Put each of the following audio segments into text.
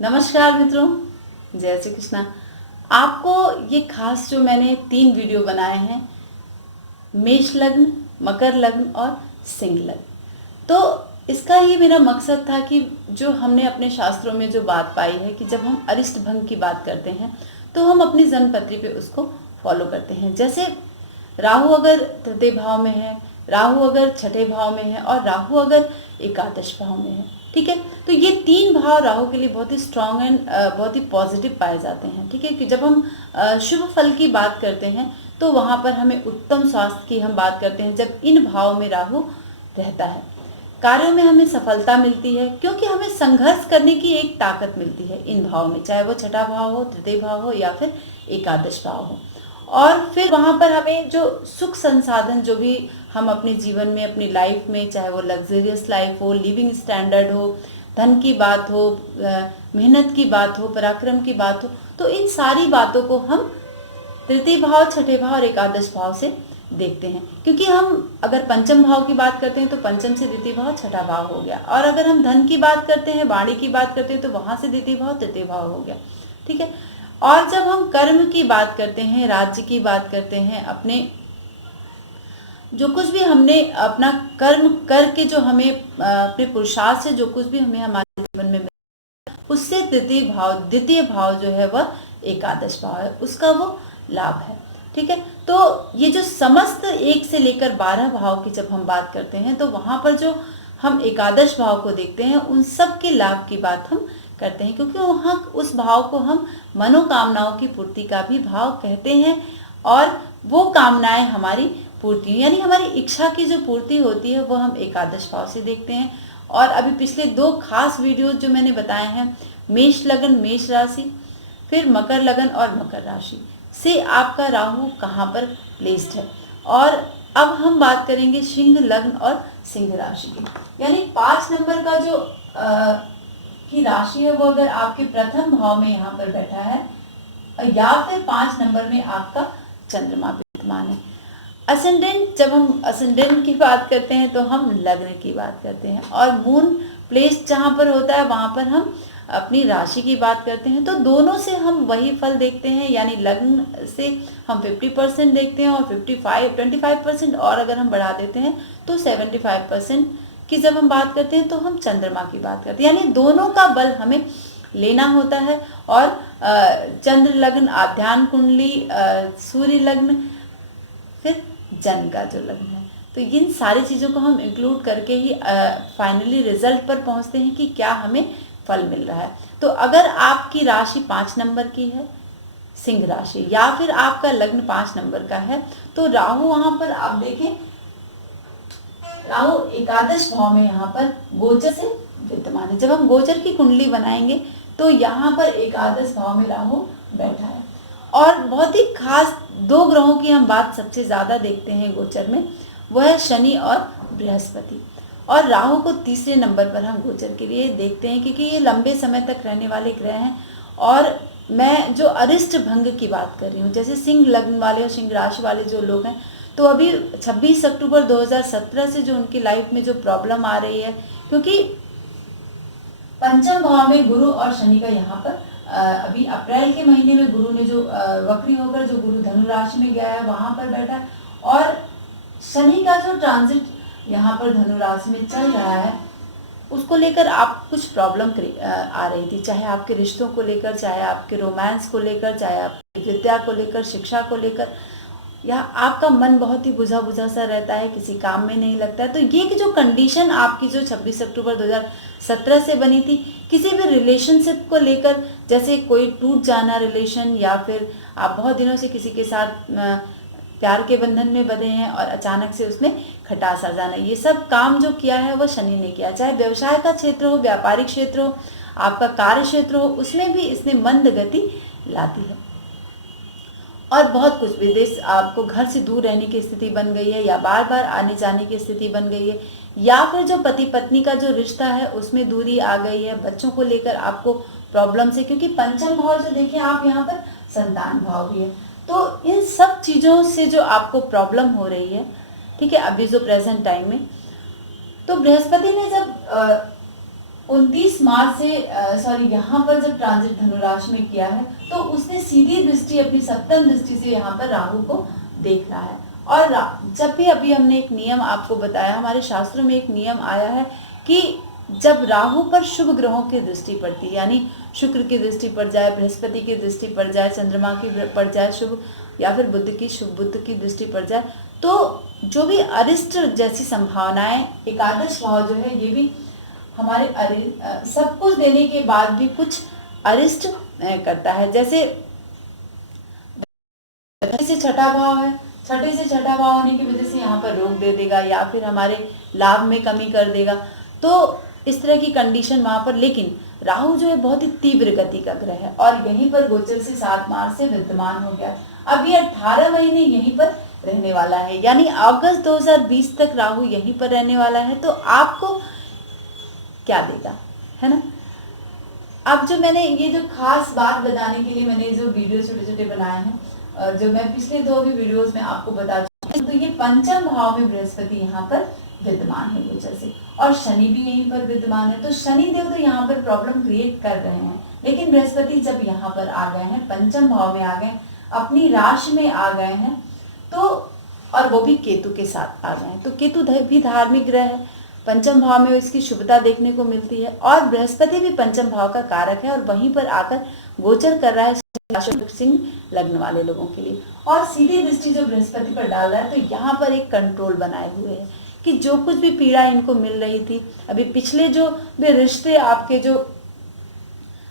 नमस्कार मित्रों, जय श्री कृष्णा। आपको ये खास जो मैंने 3 वीडियो बनाए हैं, मेष लग्न, मकर लग्न और सिंह लग्न, तो इसका ये मेरा मकसद था कि जो हमने अपने शास्त्रों में जो बात पाई है कि जब हम अरिष्ट भंग की बात करते हैं तो हम अपनी जन्मपत्री पे उसको फॉलो करते हैं। जैसे राहु अगर तृतीय भाव में है, राहु अगर छठे भाव में है और राहु अगर एकादश भाव में है, ठीक है, तो ये 3 भाव राहु के लिए बहुत ही स्ट्रांग एंड बहुत ही पॉजिटिव पाए जाते हैं। ठीक है, कि जब हम शुभ फल की बात करते हैं तो वहां पर हमें उत्तम स्वास्थ्य की हम बात करते हैं जब इन भाव में राहु रहता है। कार्यों में हमें सफलता मिलती है क्योंकि हमें संघर्ष करने की एक ताकत मिलती है इन भाव में, चाहे वो छठा भाव हो, तृतीय भाव हो या फिर एकादश भाव हो। और फिर वहां पर हमें जो सुख संसाधन जो भी हम अपने जीवन में, अपनी लाइफ में, चाहे वो लग्जरियस लाइफ हो, लिविंग स्टैंडर्ड हो, धन की बात हो, मेहनत की बात हो, पराक्रम की बात हो, तो इन सारी बातों को हम तृतीय भाव, छठे भाव और एकादश भाव से देखते हैं। क्योंकि हम अगर पंचम भाव की बात करते हैं तो पंचम से द्वितीय भाव छठा भाव हो गया, और अगर हम धन की बात करते हैं, वाणी की बात करते हैं, तो वहां से द्वितीय भाव तृतीय भाव हो गया। ठीक है, और जब हम कर्म की बात करते हैं, राज्य की बात करते हैं, अपने जो कुछ भी हमने अपना कर्म करके जो हमें अपने पुरुषार्थ से जो कुछ भी हमें हमारे जीवन में उससे द्वितीय भाव जो है वह एकादश भाव है, उसका वो लाभ है। ठीक है, तो ये जो समस्त 1 से लेकर 12 भाव की जब हम बात करते हैं तो वहां पर जो हम एकादश भाव को देखते हैं उन सब के लाभ की बात हम करते हैं, क्योंकि वहां उस भाव को हम मनोकामनाओं की पूर्ति का भी भाव कहते हैं, और वो कामनाएं हमारी पूर्ति यानी हमारी इच्छा की जो पूर्ति होती है वो हम एकादश भाव से देखते हैं। और अभी पिछले 2 खास वीडियो जो मैंने बताए हैं, मेष लगन, मेष राशि, फिर मकर लगन और मकर राशि से आपका राहु कहाँ पर प्लेस्ड है। और अब हम बात करेंगे सिंह लग्न और सिंह राशि की, यानी 5 नंबर का जो की राशि है वो अगर आपके प्रथम भाव में यहाँ पर बैठा है या फिर 5 नंबर में आपका चंद्रमा विद्यमान है। असेंडेंट, जब हम असेंडेंट की बात करते हैं तो हम लग्न की बात करते हैं, और मून प्लेस जहाँ पर होता है वहां पर हम अपनी राशि की बात करते हैं। तो दोनों से हम वही फल देखते हैं, यानी लग्न से हम 50% देखते हैं और 25% और अगर हम बढ़ा देते हैं तो 75% की जब हम बात करते हैं तो हम चंद्रमा की बात करते हैं, यानी दोनों का बल हमें लेना होता है। और चंद्र लग्न, आध्यात्म कुंडली, सूर्य लग्न, फिर जन का जो लग्न है, तो इन सारी चीज़ों को हम इंक्लूड करके ही फाइनली रिजल्ट पर पहुंचते हैं कि क्या हमें फल मिल रहा है। तो अगर आपकी राशि 5 नंबर की है, सिंह राशि, या फिर आपका लग्न 5 नंबर का है, तो राहु वहां पर आप देखें, राहु एकादश भाव में यहाँ पर गोचर से विद्यमान है। जब हम गोचर की कुंडली बनाएंगे तो यहाँ पर एकादश भाव में राहु बैठा है। और बहुत ही खास 2 ग्रहों की हम बात सबसे ज्यादा देखते हैं गोचर में, वह है शनि और बृहस्पति। और राहु को तीसरे नंबर पर हम गोचर के लिए देखते हैं क्योंकि ये लंबे समय तक रहने वाले ग्रह हैं। और मैं जो अरिष्ट भंग की बात कर रही हूँ, जैसे सिंह लग्न वाले और सिंह राशि वाले जो लोग हैं, तो अभी 26 अक्टूबर 2017 से जो उनकी लाइफ में जो प्रॉब्लम आ रही है, क्योंकि पंचम भाव में गुरु और शनि का यहाँ पर अभी अप्रैल के महीने में गुरु ने जो वक्री होकर जो गुरु धनु राशि में गया है वहां पर बैठा है, और शनि का जो ट्रांजिट यहाँ पर धनु राशि में चल रहा है उसको लेकर आप कुछ प्रॉब्लम आ रही थी, चाहे आपके रिश्तों को लेकर, चाहे आपके रोमांस को लेकर, चाहे आपकी विद्या को लेकर, शिक्षा को लेकर, या आपका मन बहुत ही बुझा बुझा सा रहता है, किसी काम में नहीं लगता है। तो ये कि जो कंडीशन आपकी जो 26 अक्टूबर 2017 से बनी थी, किसी भी रिलेशनशिप को लेकर, जैसे कोई टूट जाना रिलेशन, या फिर आप बहुत दिनों से किसी के साथ प्यार के बंधन में बंधे हैं और अचानक से उसमें खटास आ जाना, ये सब काम जो किया है वो शनि ने किया। चाहे व्यवसाय का क्षेत्र हो, व्यापारिक क्षेत्र हो, आपका कार्य क्षेत्र हो, उसमें भी इसने मंद गति लाती है। और बहुत कुछ, विदेश, आपको घर से दूर रहने की स्थिति बन गई है, या बार बार आने जाने की स्थिति बन गई है, या फिर जो पति पत्नी का जो रिश्ता है उसमें दूरी आ गई है, बच्चों को लेकर आपको प्रॉब्लम से, क्योंकि पंचम भाव जो देखिए आप यहाँ पर संतान भाव भी है। तो इन सब चीजों से जो आपको प्रॉब्लम हो रही है, ठीक है, अभी जो प्रेजेंट टाइम में, तो बृहस्पति ने जब 29 मार्च से यहाँ पर जब ट्रांजिट धनु राशि में किया है तो उसने सीधी दृष्टि अपनी सप्तम दृष्टि से यहाँ पर राहु को देख रहा है। और जब भी अभी हमने एक नियम आपको बताया, हमारे शास्त्रों में एक नियम आया है कि जब राहु पर शुभ ग्रहों की दृष्टि पड़ती है, यानी शुक्र की दृष्टि पड़ जाए, बृहस्पति की दृष्टि पड़ जाए, चंद्रमा की पड़ जाए शुभ, या फिर बुध की दृष्टि पड़ जाए, तो जो भी अरिष्ट जैसी संभावनाएं, एकादश भाव जो है ये भी हमारे सब कुछ देने के बाद भी कुछ अरिष्ट करता है। जैसे से छठा भाव है, छठे से छठा भाव होने की वजह से यहाँ पर रोक दे देगा या फिर हमारे लाभ में कमी कर देगा, तो इस तरह की कंडीशन वहां पर। लेकिन राहु जो है बहुत ही तीव्र गति का ग्रह है और यहीं पर गोचर से 7 मार्च से विद्यमान हो गया। अब ये 18 महीने यहीं पर रहने वाला है, यानी अगस्त 2020 तक राहु यहीं पर रहने वाला है। तो आपको क्या देगा, है ना। अब जो मैंने ये जो खास बात बताने के लिए मैंने जो वीडियो छोटे छोटे बनाए हैं, जो मैं पिछले 2 भी वीडियोस में आपको बता चुकी हूँ, तो ये पंचम भाव में बृहस्पति यहाँ पर विद्यमान है गोचर से, और शनि भी यहीं पर विद्यमान है। तो शनि देव तो यहाँ पर प्रॉब्लम क्रिएट कर रहे हैं, लेकिन बृहस्पति जब यहाँ पर आ गए हैं, पंचम भाव में आ गए, अपनी राशि में आ गए हैं, तो और वो भी केतु के साथ आ गए हैं। तो केतु भी धार्मिक ग्रह है, पंचम भाव में इसकी शुभता देखने को मिलती है, और बृहस्पति भी पंचम भाव का कारक है और वहीं पर आकर गोचर कर रहा है सिंह लग्न वाले लोगों के लिए। और सीधी दृष्टि जो बृहस्पति पर डाल रहा है, तो यहाँ पर एक कंट्रोल बनाए हुए है कि जो कुछ भी पीड़ा इनको मिल रही थी, अभी पिछले जो भी रिश्ते आपके जो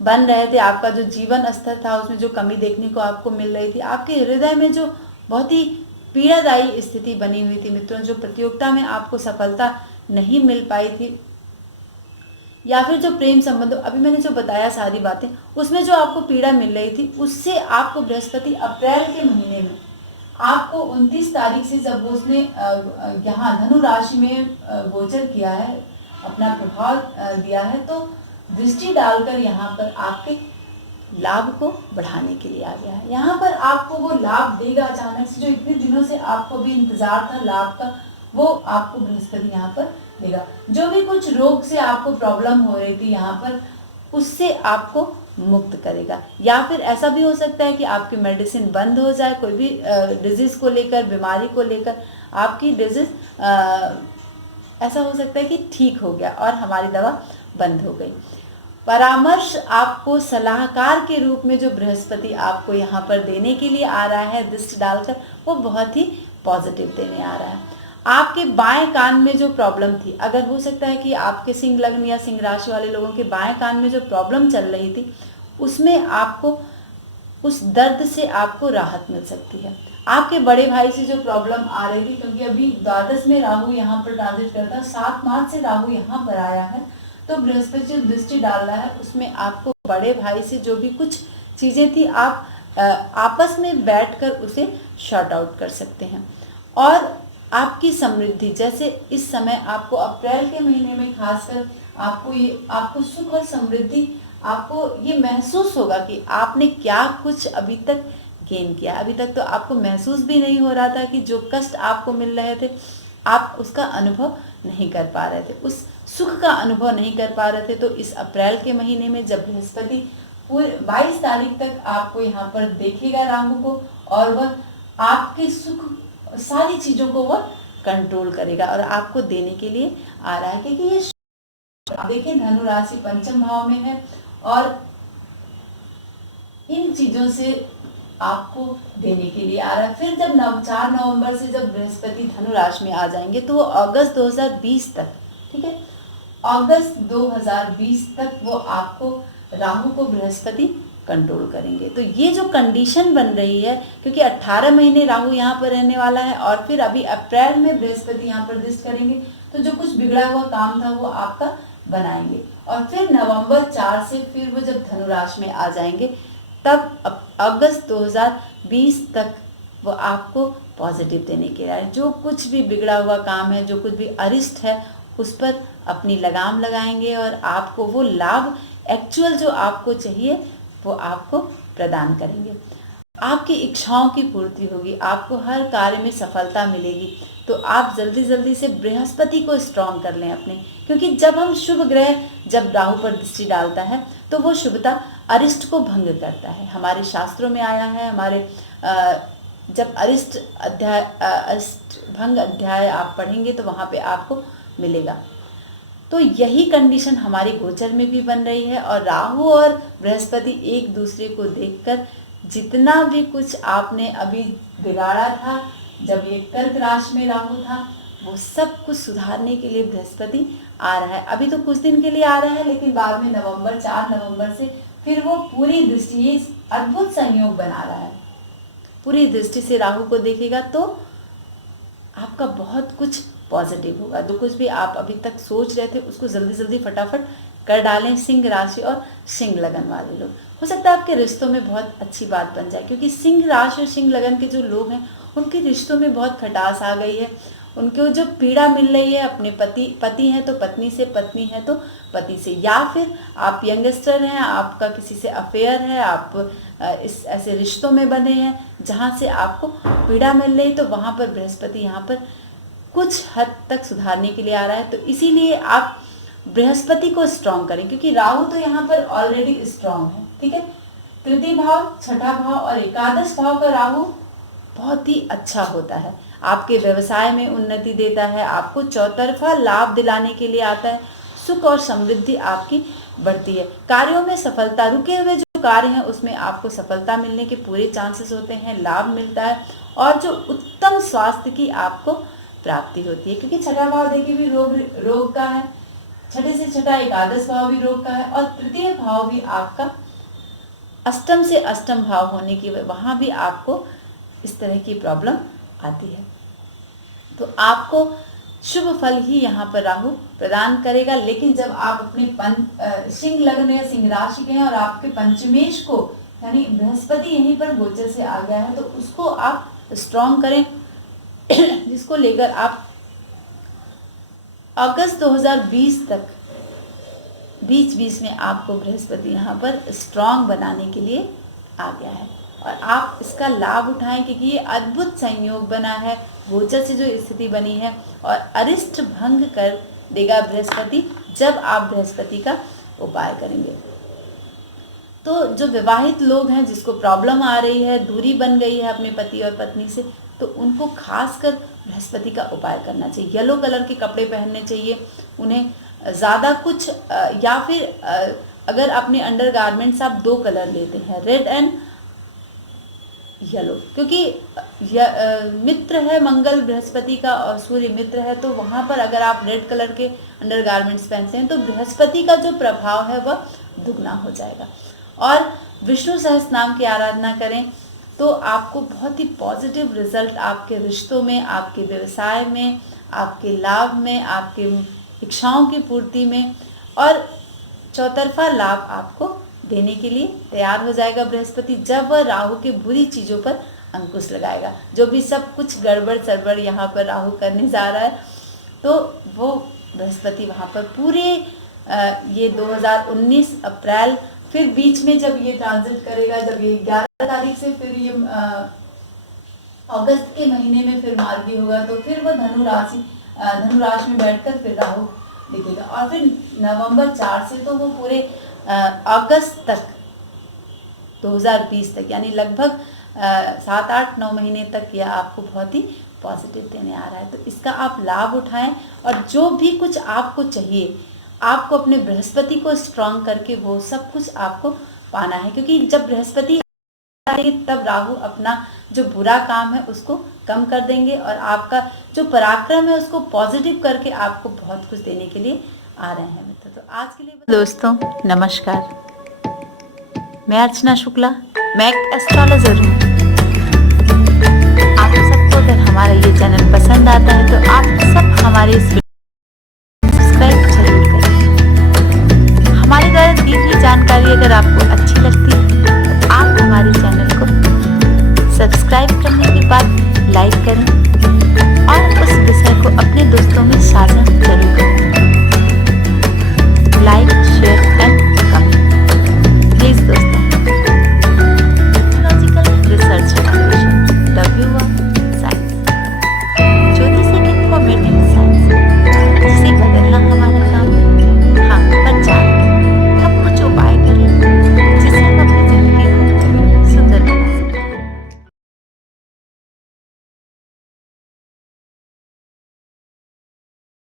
बन रहे थे, आपका जो जीवन स्तर था उसमें जो कमी देखने को आपको मिल रही थी, आपके हृदय में जो बहुत ही पीड़ादायी स्थिति बनी हुई थी मित्रों, जो प्रतियोगिता में आपको सफलता नहीं मिल पाई थी, या फिर जो प्रेम संबंध, अभी मैंने जो बताया सारी बातें, उसमें जो आपको पीड़ा मिल रही थी, उससे आपको बृहस्पति अप्रैल के महीने में आपको 29 तारीख से जब उसने यहाँ धनु राशि में गोचर किया है, अपना प्रभाव दिया है, तो दृष्टि डालकर यहाँ पर आपके लाभ को बढ़ाने के लिए आ गया है। यहाँ पर आपको वो लाभ देगा अचानक से, जो इतने दिनों से आपको भी इंतजार था लाभ का, वो आपको बृहस्पति यहाँ पर देगा। जो भी कुछ रोग से आपको प्रॉब्लम हो रही थी यहाँ पर, उससे आपको मुक्त करेगा। या फिर ऐसा भी हो सकता है कि आपकी मेडिसिन बंद हो जाए, कोई भी डिजीज को लेकर, बीमारी को लेकर आपकी डिजीज ऐसा हो सकता है कि ठीक हो गया और हमारी दवा बंद हो गई। परामर्श आपको सलाहकार के रूप में जो बृहस्पति आपको यहाँ पर देने के लिए आ रहा है दृष्टि डालकर, वो बहुत ही पॉजिटिव देने आ रहा है। आपके बाएं कान में जो प्रॉब्लम थी, अगर हो सकता है कि आपके सिंह लग्न या सिंह राशि वाले लोगों के बाएं कान में जो प्रॉब्लम चल रही थी, उसमें आपको उस दर्द से आपको राहत मिल सकती है। आपके बड़े भाई से जो प्रॉब्लम आ रही थी, क्योंकि अभी द्वादश में राहु यहाँ पर ट्रांजिट करता है, 7 मार्च से राहु यहाँ पर आया है, तो बृहस्पति जो दृष्टि डाल रहा है उसमें आपको बड़े भाई से जो भी कुछ चीजें थी, आप आपस में बैठकर उसे शॉर्ट आउट कर सकते हैं। और आपकी समृद्धि, जैसे इस समय आपको अप्रैल के महीने में खासकर आपको सुख और समृद्धि, आपको ये महसूस होगा कि आपने क्या कुछ अभी तक गेन किया। अभी तक तो आपको महसूस भी नहीं हो रहा था कि जो कष्ट आपको मिल रहे थे, आप उसका अनुभव नहीं कर पा रहे थे, उस सुख का अनुभव नहीं कर पा रहे थे। तो इस अप्रैल के महीने में जब बृहस्पति पूरे 22 तारीख तक आपको यहाँ पर देखेगा राहु को, और वह आपके सुख सारी चीजों को वह कंट्रोल करेगा और आपको देने के लिए आ रहा है। क्योंकि ये देखिए धनु राशि पंचम भाव में है और इन चीजों से आपको देने के लिए आ रहा है। फिर जब 4 नवंबर से जब बृहस्पति धनु राशि में आ जाएंगे, तो वो अगस्त 2020 तक, ठीक है, अगस्त 2020 तक वो आपको राहु को बृहस्पति कंट्रोल करेंगे। तो ये जो कंडीशन बन रही है, क्योंकि 18 महीने राहु यहाँ पर रहने वाला है और फिर अभी अप्रैल में बृहस्पति यहाँ पर दृष्टि करेंगे, तो जो कुछ बिगड़ा हुआ काम था वो आपका बनाएंगे। और फिर नवंबर 4 से फिर वो जब धनु राशि में आ जाएंगे, तब अगस्त 2020 तक वो आपको पॉजिटिव देने के लिए, जो कुछ भी बिगड़ा हुआ काम है, जो कुछ भी अरिष्ट है, उस पर अपनी लगाम लगाएंगे और आपको वो लाभ एक्चुअल जो आपको चाहिए वो आपको प्रदान करेंगे। आपकी इच्छाओं की पूर्ति होगी, आपको हर कार्य में सफलता मिलेगी। तो आप जल्दी जल्दी से बृहस्पति को स्ट्रॉन्ग कर लें अपने, क्योंकि जब हम शुभ ग्रह जब राहु पर दृष्टि डालता है तो वो शुभता अरिष्ट को भंग करता है। हमारे शास्त्रों में आया है, हमारे जब अरिष्ट भंग अध्याय आप पढ़ेंगे तो वहाँ पे आपको मिलेगा। तो यही कंडीशन हमारे गोचर में भी बन रही है, और राहु और बृहस्पति एक दूसरे को देखकर जितना भी कुछ आपने अभी बिगाड़ा था जब ये कर्क राशि में राहु था, वो सब कुछ सुधारने के लिए बृहस्पति आ रहा है। अभी तो कुछ दिन के लिए आ रहा है, लेकिन बाद में 4 नवंबर से फिर वो पूरी दृष्टि, अद्भुत संयोग बना रहा है, पूरी दृष्टि से राहु को देखेगा तो आपका बहुत कुछ पॉजिटिव होगा। जो कुछ भी आप अभी तक सोच रहे थे उसको जल्दी जल्दी फटाफट कर डालें। सिंह राशि और सिंह लगन वाले लोग, हो सकता है आपके रिश्तों में बहुत अच्छी बात बन जाए, क्योंकि सिंह राशि और सिंह लगन के जो लोग हैं उनके रिश्तों में बहुत खटास आ गई है। उनको जो पीड़ा मिल रही है, अपने पति हैं तो पत्नी से, पत्नी है तो पति से, या फिर आप यंगस्टर हैं, आपका किसी से अफेयर है, आप इस ऐसे रिश्तों में बने हैं जहाँ से आपको पीड़ा मिल रही, तो वहाँ पर बृहस्पति यहाँ पर कुछ हद तक सुधारने के लिए आ रहा है। तो इसीलिए आप बृहस्पति को स्ट्रॉन्ग करें, क्योंकि राहु तो यहाँ पर ऑलरेडी स्ट्रॉन्ग है, ठीक है। तृतीय भाव, छठा भाव और एकादश भाव का राहु बहुत ही अच्छा होता है, आपके व्यवसाय में उन्नति देता है, आपको चौतरफा लाभ दिलाने के लिए आता है, सुख और समृद्धि आपकी बढ़ती है, कार्यों में सफलता, रुके हुए जो कार्य हैं उसमें आपको सफलता मिलने के पूरे चांसेस होते हैं, लाभ मिलता है, और जो उत्तम स्वास्थ्य की आपको प्राप्ति होती है, क्योंकि छठा भाव देखिए भी रोग का है, छठे से छठा एकादश भाव भी रोग का है, और तृतीय भाव भी आपका अष्टम से अष्टम भाव होने की वहां भी आपको इस तरह की प्रॉब्लम आती है। तो आपको शुभ फल ही यहाँ पर राहु प्रदान करेगा, लेकिन जब आप अपने सिंह लग्न या सिंह राशि के हैं और आपके पंचमेश को यानी बृहस्पति यहीं पर गोचर से आ गया है, तो उसको आप स्ट्रॉन्ग करें, जिसको लेकर आप अगस्त 2020 तक बीच में आपको बृहस्पति यहाँ पर स्ट्रॉन्ग बनाने के लिए आ गया है, और आप इसका लाभ उठाएं, क्योंकि ये अद्भुत संयोग बना है, गोचर से जो स्थिति बनी है, और अरिष्ट भंग कर देगा बृहस्पति जब आप बृहस्पति का उपाय करेंगे। तो जो विवाहित लोग हैं, जिसको प्रॉब्लम आ रही है, दूरी बन गई है अपने पति और पत्नी से, तो उनको खासकर बृहस्पति का उपाय करना चाहिए। येलो कलर के कपड़े पहनने चाहिए उन्हें, ज़्यादा कुछ या फिर अगर अपने अंडर गारमेंट्स आप 2 कलर लेते हैं, रेड एंड येलो, क्योंकि मित्र है मंगल बृहस्पति का और सूर्य मित्र है, तो वहाँ पर अगर आप रेड कलर के अंडर गारमेंट्स पहनते हैं तो बृहस्पति का जो प्रभाव है वह दुगना हो जाएगा। और विष्णु सहस्त्र नाम की आराधना करें तो आपको बहुत ही पॉजिटिव रिजल्ट आपके रिश्तों में, आपके व्यवसाय में, आपके लाभ में, आपके इच्छाओं की पूर्ति में, और चौतरफा लाभ आपको देने के लिए तैयार हो जाएगा बृहस्पति, जब वह राहु की बुरी चीज़ों पर अंकुश लगाएगा। जो भी सब कुछ गड़बड़ सड़बड़ यहाँ पर राहु करने जा रहा है, तो वो बृहस्पति वहाँ पर पूरे ये 2019 अप्रैल, फिर बीच में जब ये ट्रांजिट करेगा, जब ये 11 तारीख से फिर ये अगस्त के महीने में फिर मार्गी होगा, तो फिर वह धनु राशि में बैठकर फिर राहु दिखेगा, और फिर नवंबर 4 से तो वो पूरे अगस्त तक 2020 तक, यानी लगभग 7, 8, 9 महीने तक यह आपको बहुत ही पॉजिटिव देने आ रहा है। तो इसका आप लाभ उठाएं, और जो भी कुछ आपको चाहिए, आपको अपने बृहस्पति को स्ट्रॉन्ग करके वो सब कुछ आपको पाना है, क्योंकि जब बृहस्पति तब राहु अपना जो बुरा काम है उसको कम कर देंगे, और आपका जो पराक्रम है उसको पॉजिटिव करके आपको बहुत कुछ देने के लिए आ रहे हैं मित्र। तो आज के लिए दोस्तों नमस्कार, मैं अर्चना शुक्ला, मैं एक एस्ट्रोलॉजर हूँ। आप सबको अगर हमारा ये चैनल पसंद आता है तो आप सब हमारे इस सब्सक्राइब जरूर करें। हमारे द्वारा दी हुई जानकारी अगर आपको अच्छी लगती है तो आप हमारे चैनल को सब्सक्राइब करने के बाद लाइक करें और उस विषय को अपने दोस्तों में साझा